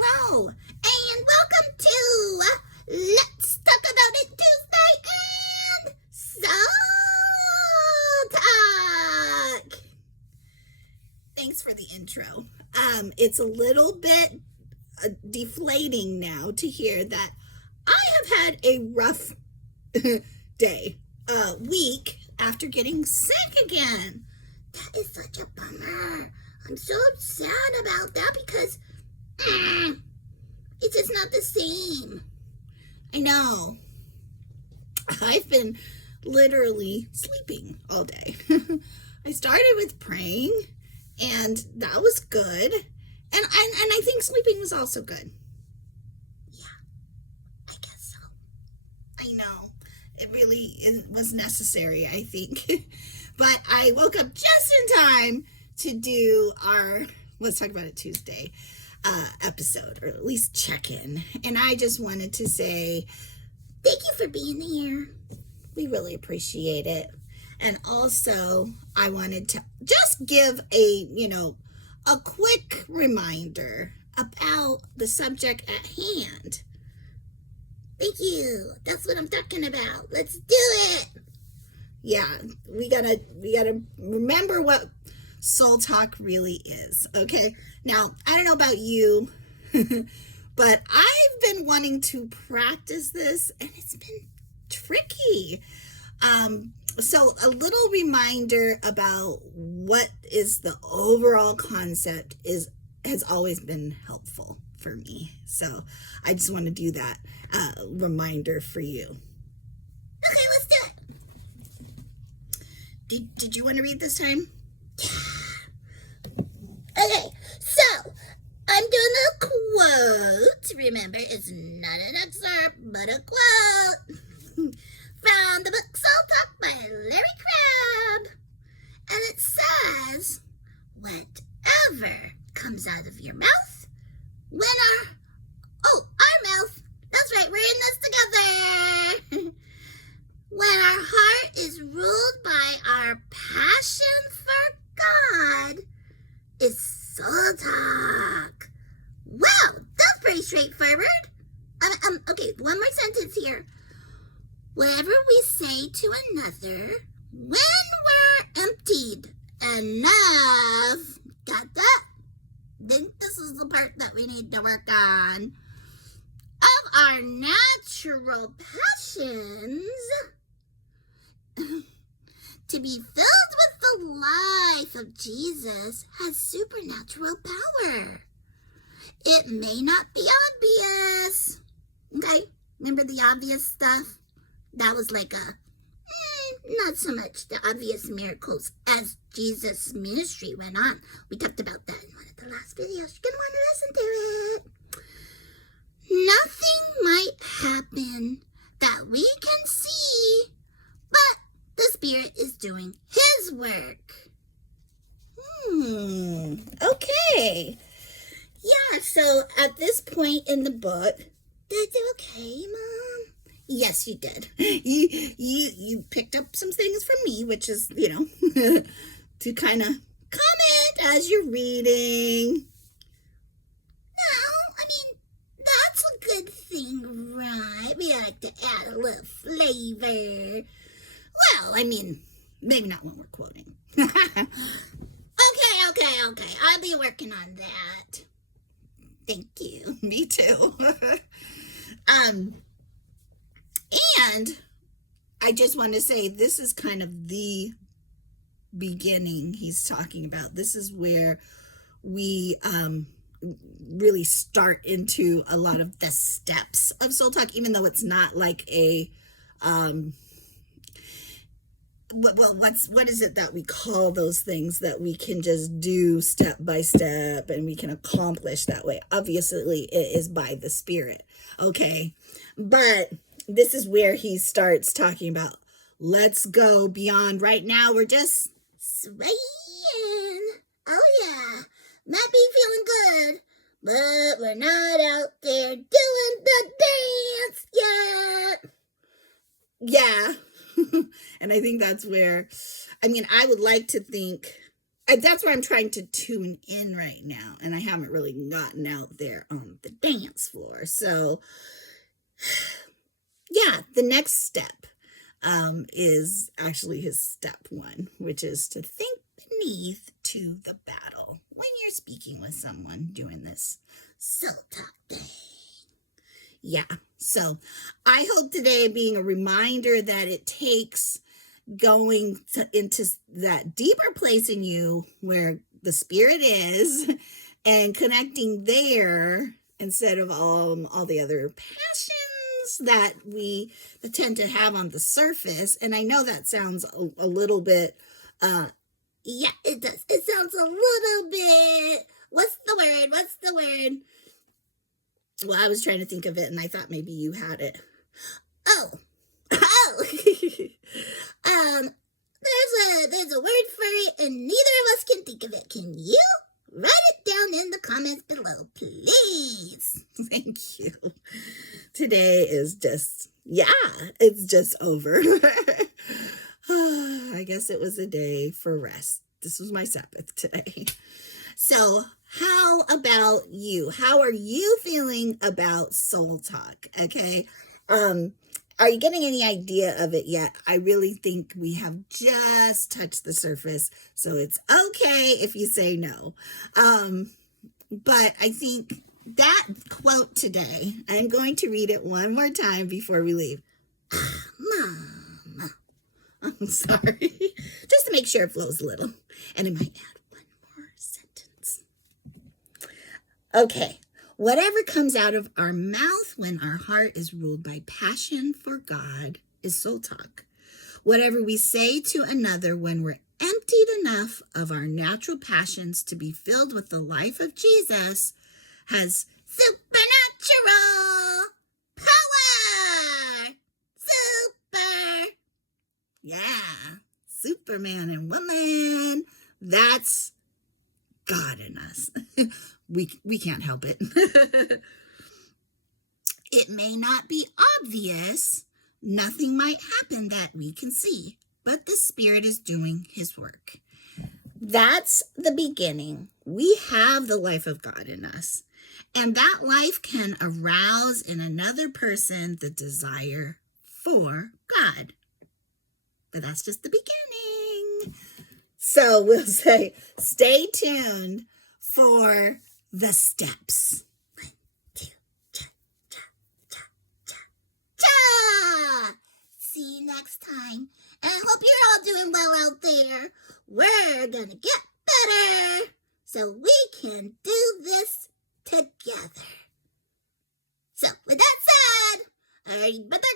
hello, and welcome to Let's Talk About It Tuesday and Soul Talk. Thanks for the intro. It's a little bit deflating now to hear that I have had a rough week after getting sick again. That is such a bummer. I'm so sad about that because it's just not the same. I know. I've been literally sleeping all day. I started with praying, and that was good. And I think sleeping was also good. Yeah, I guess so. I know. It really was necessary, I think. But I woke up just in time to do our Let's Talk About It Tuesday episode, or at least check-in. And I just wanted to say thank you for being here. We really appreciate it. And also, I wanted to just give a quick reminder about the subject at hand. Thank you. That's what I'm talking about. Let's do it. Yeah, we gotta remember what soul talk really is. Okay. Now, I don't know about you, but I've been wanting to practice this, and it's been tricky. So a little reminder about what is the overall concept has always been helpful for me. So I just want to do that reminder for you. Okay, let's do it. Did you want to read this time? Okay, so I'm doing a quote. Remember, it's not an excerpt, but a quote from the book Soul Talk by Larry Crabb. And it says, whatever comes out of your mouth, our mouth, that's right, we're in this together. When our heart is ruled by our passion for God, it's soul talk. Wow, that's pretty straightforward. Okay, one more sentence here. Whatever we say to another, when we're emptied enough, got that? Think this is the part that we need to work on. Of our natural passions, to be filled with the life of Jesus has supernatural power. It may not be obvious. Okay, remember the obvious stuff? That was like not so much the obvious miracles as Jesus' ministry went on. We talked about that in one of the last videos. You're going to want to listen to it. Nothing might happen that we can see, but the Spirit is doing His work. Okay. Yeah, so at this point in the book, did it okay, Mom? Yes, you did. You picked up some things from me, which is, to kind of comment as you're reading. No, I mean, that's a good thing, right? We like to add a little flavor. Well, I mean, maybe not when we're quoting. Okay. I'll be working on that. Thank you. Me too. And I just want to say this is kind of the beginning he's talking about. This is where we really start into a lot of the steps of soul talk, even though it's not like a what is it that we call those things that we can just do step by step and we can accomplish that way? Obviously, it is by the Spirit, okay? But this is where he starts talking about, let's go beyond. Right now, we're just swaying. Oh, yeah. Might be feeling good, but we're not out there doing the dance yet. Yeah. And I think that's where, I would like to think that's where I'm trying to tune in right now, and I haven't really gotten out there on the dance floor. So, yeah, the next step is actually his step one, which is to think beneath to the battle when you're speaking with someone doing this soul talk thing. Yeah, so I hope today being a reminder that it takes going into that deeper place in you where the spirit is and connecting there instead of all the other passions that we tend to have on the surface. And I know that sounds a little bit, yeah, it does. It sounds a little bit, what's the word? Well, I was trying to think of it and I thought maybe you had it. Oh, there's a word for it and neither of us can think of it. Can you? Write it down in the comments below, please. Thank you. Today is just, it's just over. I guess it was a day for rest. This was my Sabbath today. So how about you? How are you feeling about soul talk? Okay. Are you getting any idea of it yet? I really think we have just touched the surface, so it's okay if you say no. But I think that quote today, I'm going to read it one more time before we leave. Mom, I'm sorry. Just to make sure it flows a little. And it might add one more sentence. Okay. Whatever comes out of our mouth when our heart is ruled by passion for God is soul talk. Whatever we say to another when we're emptied enough of our natural passions to be filled with the life of Jesus has supernatural power. Super. Yeah. Superman and woman. That's God in us. We can't help it. It may not be obvious. Nothing might happen that we can see, but the Spirit is doing his work. That's the beginning. We have the life of God in us, and that life can arouse in another person the desire for God. But that's just the beginning. So we'll say, stay tuned for the steps. 1, 2, cha, cha, cha, cha, cha. See you next time. And I hope you're all doing well out there. We're gonna get better so we can do this together. So with that said, bye-bye.